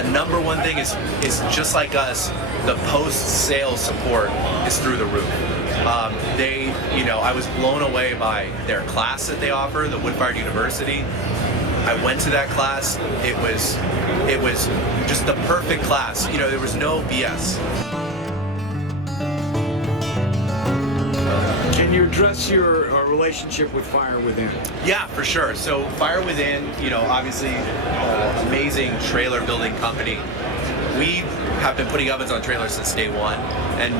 the number one thing is just like us, the post-sale support is through the roof. I was blown away by their class that they offer, the Wood-Fired University. I went to that class. It was just the perfect class. There was no BS. Can you address your relationship with Fire Within? Yeah, for sure. So Fire Within, obviously amazing trailer building company. We have been putting ovens on trailers since day one. And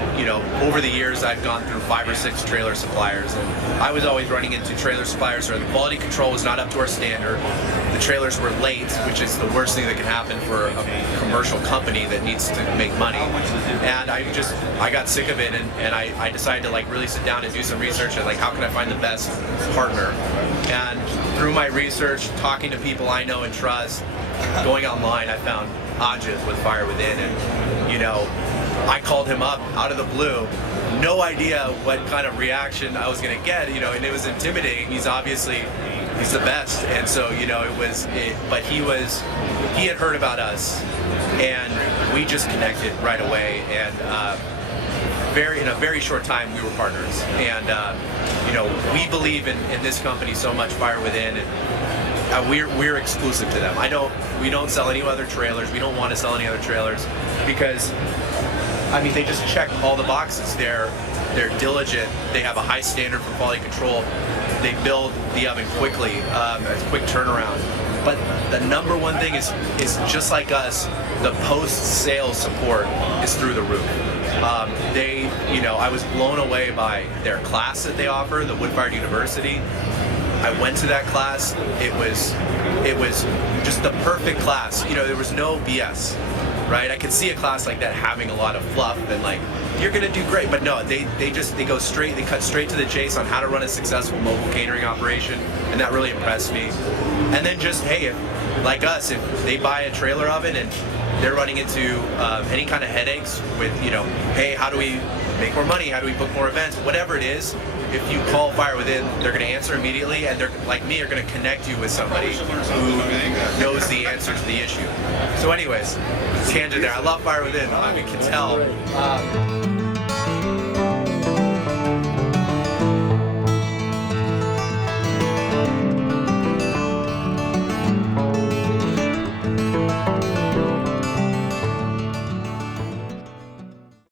over the years I've gone through 5 or 6 trailer suppliers, and I was always running into trailer suppliers where the quality control was not up to our standard. The trailers were late, which is the worst thing that can happen for a commercial company that needs to make money. And I got sick of it, and I decided to really sit down and do some research and how can I find the best partner. And through my research, talking to people I know and trust, going online, I found Ajit with Fire Within, and I called him up out of the blue, no idea what kind of reaction I was going to get, and it was intimidating. He's the best, and so but he had heard about us, and we just connected right away, and in a very short time we were partners, and we believe in this company so much, Fire Within, and we're exclusive to them. We don't sell any other trailers. We don't want to sell any other trailers because they just check all the boxes. They're diligent. They have a high standard for quality control. They build the oven quickly, a quick turnaround. But the number one thing is just like us, the post-sale support is through the roof. I was blown away by their class that they offer, the Wood-Fired University. I went to that class. It was just the perfect class. There was no BS, right? I could see a class like that having a lot of fluff and you're gonna do great, but no, they cut straight to the chase on how to run a successful mobile catering operation, and that really impressed me. And then if they buy a trailer oven and they're running into any kind of headaches with, hey, how do we make more money? How do we book more events? Whatever it is, if you call Fire Within, they're going to answer immediately, and they're like me, are going to connect you with somebody who knows the answer to the issue. So anyways, tangent there. I love Fire Within. You can tell.